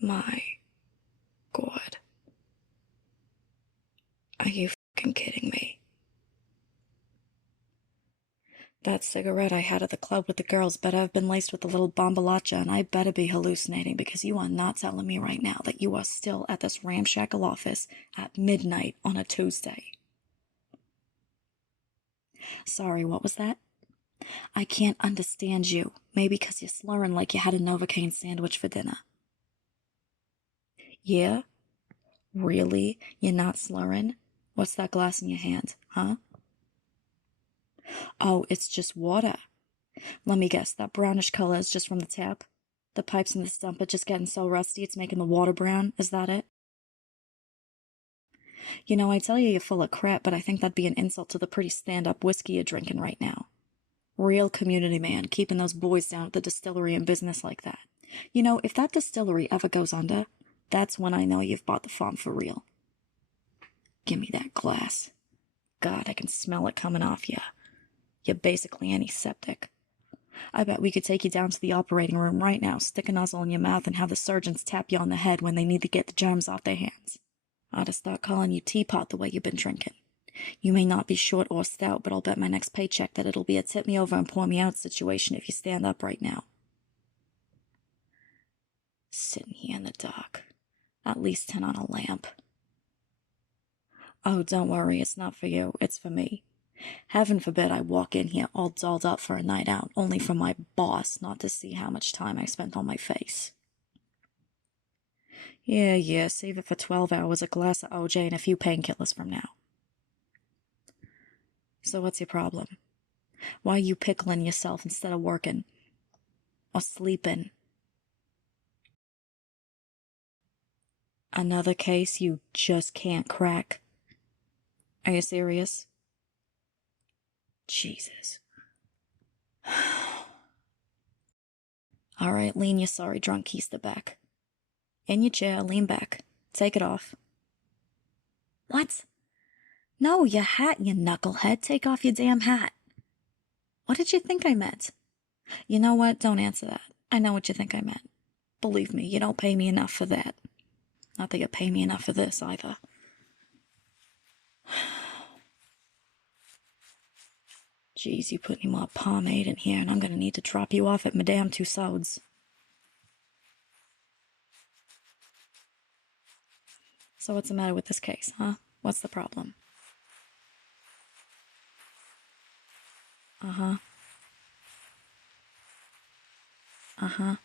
My God. Are you fucking kidding me? That cigarette I had at the club with the girls better have been laced with a little bombalacha, and I better be hallucinating because you are not telling me right now that you are still at this ramshackle office at midnight on a Tuesday. Sorry, what was that? I can't understand you. Maybe because you're slurring like you had a Novocaine sandwich for dinner. Yeah? Really? You're not slurring? What's that glass in your hand, huh? Oh, it's just water. Let me guess, that brownish color is just from the tap? The pipes in the stump are just getting so rusty it's making the water brown? Is that it? You know, I tell you you're full of crap, but I think that'd be an insult to the pretty stand-up whiskey you're drinking right now. Real community man, keeping those boys down at the distillery in business like that. You know, if that distillery ever goes under, that's when I know you've bought the farm for real. Give me that glass. God, I can smell it coming off you. You're basically antiseptic. I bet we could take you down to the operating room right now, stick a nozzle in your mouth, and have the surgeons tap you on the head when they need to get the germs off their hands. I'd have start calling you teapot the way you've been drinking. You may not be short or stout, but I'll bet my next paycheck that it'll be a tip me over and pour me out situation if you stand up right now. Sitting here in the dark. At least 10 on a lamp. Oh, don't worry, it's not for you, it's for me. Heaven forbid I walk in here all dolled up for a night out, only for my boss not to see how much time I spent on my face. Yeah, save it for 12 hours, a glass of OJ, and a few painkillers from now. So what's your problem? Why are you pickling yourself instead of working? Or sleeping? Another case you just can't crack? Are you serious? Jesus. All right, lean your sorry drunk keister back. In your chair, lean back. Take it off. What? No, your hat, you knucklehead. Take off your damn hat. What did you think I meant? You know what? Don't answer that. I know what you think I meant. Believe me, you don't pay me enough for that. Not that you pay me enough for this, either. Geez, you put any more pomade in here, and I'm gonna need to drop you off at Madame Tussauds. So what's the matter with this case, huh? What's the problem? Uh-huh. Uh-huh.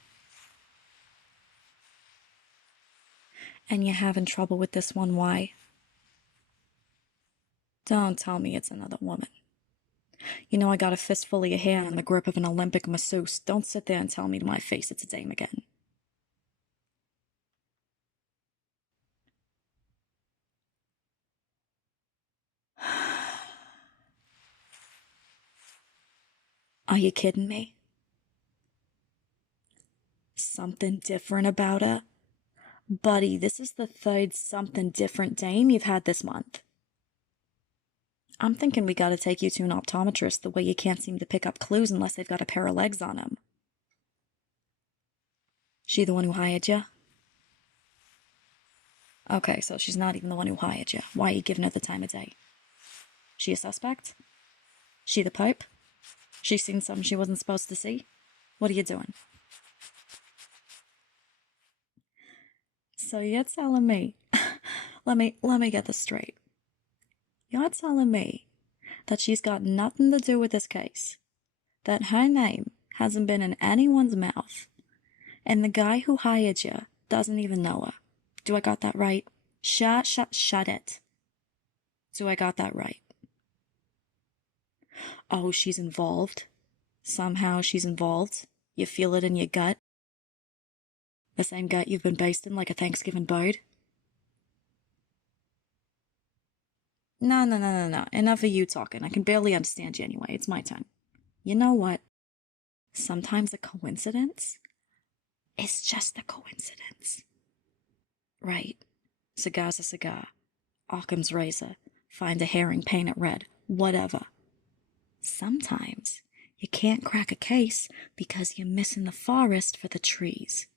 And you're having trouble with this one, why? Don't tell me it's another woman. You know I got a fistful of your hair and the grip of an Olympic masseuse. Don't sit there and tell me to my face it's a dame again. Are you kidding me? Something different about her? Buddy, this is the third something different dame you've had this month. I'm thinking we gotta take you to an optometrist the way you can't seem to pick up clues unless they've got a pair of legs on them. She the one who hired you? Okay, so she's not even the one who hired you. Why are you giving her the time of day? She a suspect? She the pipe? She seen something she wasn't supposed to see? What are you doing? So you're telling me, let me get this straight. You're telling me that she's got nothing to do with this case, that her name hasn't been in anyone's mouth, and the guy who hired you doesn't even know her. Do I got that right? Shut it. Do I got that right? Oh, she's involved. Somehow she's involved. You feel it in your gut. The same gut you've been basting like a Thanksgiving bird. No. Enough of you talking. I can barely understand you anyway. It's my turn. You know what? Sometimes a coincidence is just a coincidence. Right. Cigar's a cigar. Occam's razor. Find a herring, paint it red. Whatever. Sometimes you can't crack a case because you're missing the forest for the trees.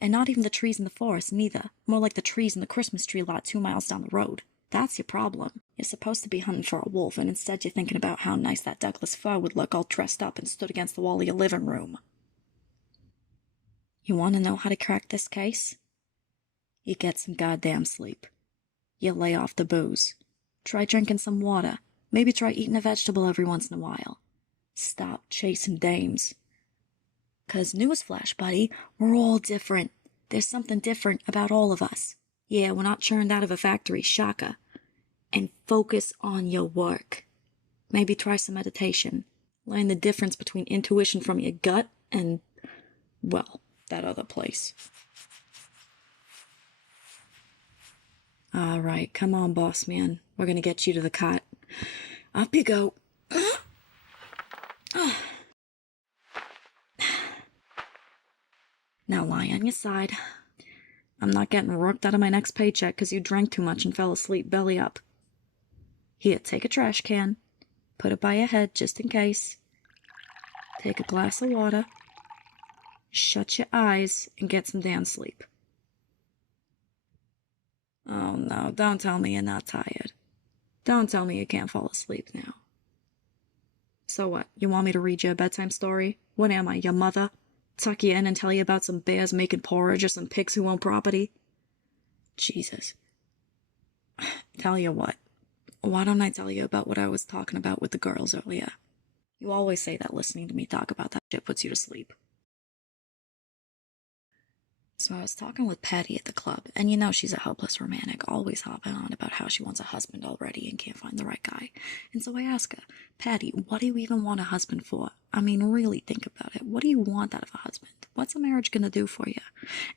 And not even the trees in the forest, neither. More like the trees in the Christmas tree lot 2 miles down the road. That's your problem. You're supposed to be hunting for a wolf, and instead you're thinking about how nice that Douglas fir would look all dressed up and stood against the wall of your living room. You want to know how to crack this case? You get some goddamn sleep. You lay off the booze. Try drinking some water. Maybe try eating a vegetable every once in a while. Stop chasing dames. 'Cause newsflash, buddy, we're all different. There's something different about all of us. Yeah, we're not churned out of a factory, shaka. And focus on your work. Maybe try some meditation. Learn the difference between intuition from your gut and, well, that other place. All right, come on, boss man. We're gonna get you to the cot. Up you go. Now lie on your side. I'm not getting rooked out of my next paycheck because you drank too much and fell asleep belly up. Here, take a trash can. Put it by your head just in case. Take a glass of water. Shut your eyes and get some damn sleep. Oh no, don't tell me you're not tired. Don't tell me you can't fall asleep now. So what, you want me to read you a bedtime story? What am I, your mother? Tuck you in and tell you about some bears making porridge or some pigs who own property? Jesus. Tell you what, why don't I tell you about what I was talking about with the girls earlier? You always say that listening to me talk about that shit puts you to sleep. So I was talking with Patty at the club, and you know she's a hopeless romantic, always hopping on about how she wants a husband already and can't find the right guy. And so I ask her, Patty, what do you even want a husband for? I mean, really think about it. What do you want out of a husband? What's a marriage gonna do for you?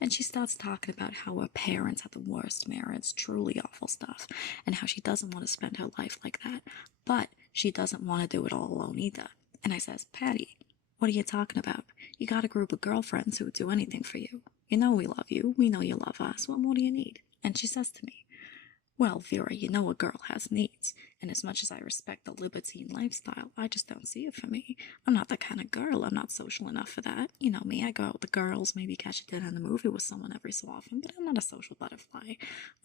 And she starts talking about how her parents had the worst marriage, truly awful stuff, and how she doesn't want to spend her life like that. But she doesn't want to do it all alone either. And I says, Patty, what are you talking about? You got a group of girlfriends who would do anything for you. You know we love you. We know you love us. What more do you need? And she says to me, well, Vera, you know a girl has needs. And as much as I respect the libertine lifestyle, I just don't see it for me. I'm not that kind of girl. I'm not social enough for that. You know me, I go out with the girls, maybe catch a dinner in the movie with someone every so often, but I'm not a social butterfly.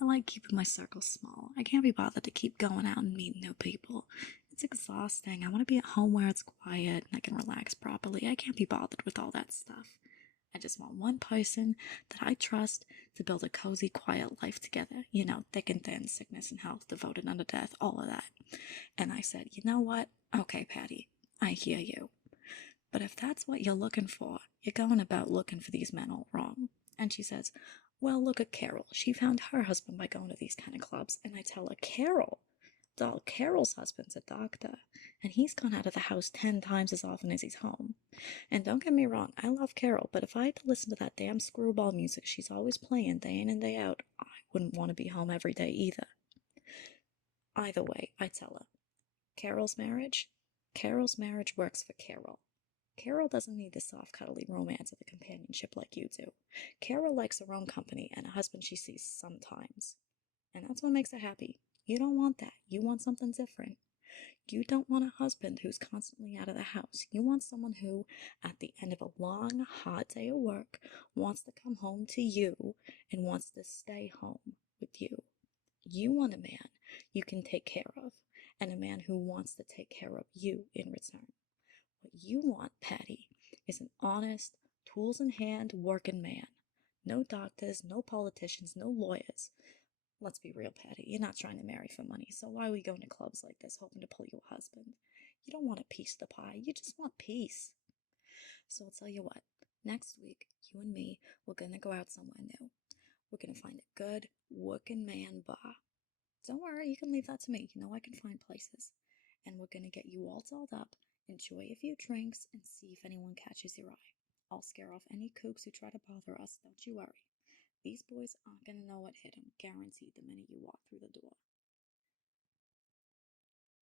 I like keeping my circle small. I can't be bothered to keep going out and meeting new people. It's exhausting. I want to be at home where it's quiet and I can relax properly. I can't be bothered with all that stuff. I just want one person that I trust to build a cozy, quiet life together. You know, thick and thin, sickness and health, devoted unto death, all of that. And I said, you know what? Okay, Patty, I hear you. But if that's what you're looking for, you're going about looking for these men all wrong. And she says, well, look at Carol. She found her husband by going to these kind of clubs. And I tell her, Carol? Doll, Carol's husband's a doctor, and he's gone out of the house 10 times as often as he's home. And don't get me wrong, I love Carol, but if I had to listen to that damn screwball music she's always playing day in and day out, I wouldn't want to be home every day either. Either way, I tell her, Carol's marriage works for Carol. Carol doesn't need the soft, cuddly romance of the companionship like you do. Carol likes her own company and a husband she sees sometimes. And that's what makes her happy. You don't want that. You want something different. You don't want a husband who's constantly out of the house. You want someone who, at the end of a long, hot day of work, wants to come home to you and wants to stay home with you. You want a man you can take care of, and a man who wants to take care of you in return. What you want, Patty, is an honest, tools in hand working man. No doctors, no politicians, no lawyers. Let's be real, Patty. You're not trying to marry for money, so why are we going to clubs like this hoping to pull you a husband? You don't want a piece of the pie. You just want peace. So I'll tell you what. Next week, you and me, we're going to go out somewhere new. We're going to find a good working man bar. Don't worry, you can leave that to me. You know I can find places. And we're going to get you all dolled up, enjoy a few drinks, and see if anyone catches your eye. I'll scare off any kooks who try to bother us, don't you worry. These boys aren't gonna know what hit them, guaranteed, the minute you walk through the door.